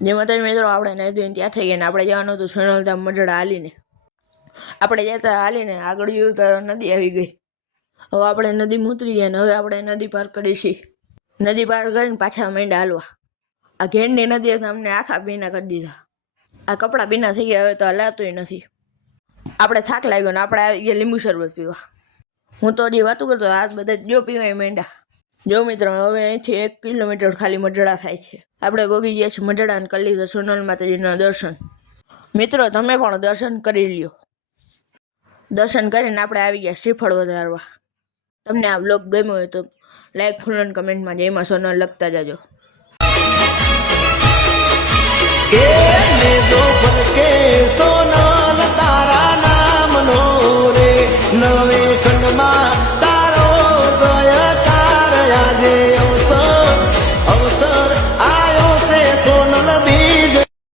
જેમાં તમે મિત્રો આપણે નહીં ધોઈને ત્યાં થઈ ગયા ને આપણે જવાનું હતું સોનલધામ મઢડા હાલીને. આપણે જતા હાલીને આગળ જોયું તો નદી આવી ગઈ. હવે આપણે નદીમાં ઉતરી ગયા ને હવે આપણે નદી પાર કરી છીએ. નદી પાર કરીને પાછા માંડ્યા હાલવા. આ ઘેરની નદીએ તો અમને આખા ભીના કરી દીધા. આ કપડાં ભીના થઈ ગયા હવે તો હલાતુંય નથી. આપણે થાક લાગ્યો ને આપણે આવી ગયા લીંબુ શરબત પીવા. હું તો હજી વાતું કરતો આ બધા જો પીવાય માંડ્યા. જો મિત્રો હવે અહીંથી 1 કિલોમીટર ખાલી મઢડા થાય છે. આપણે ભોગી ગયા છીએ મઢડા અને કરી લીધા સોનલ માતાજીના દર્શન. મિત્રો તમે પણ દર્શન કરી લ્યો. દર્શન કરીને આપણે આવી ગયા શ્રીફળ વધારવા. તમને આ બ્લોગ ગમ્યો હોય તો લાઈક ફોલો અને કમેન્ટમાં જયમાં સોનલ લખતા જાજો. કે મેજો પર કે સો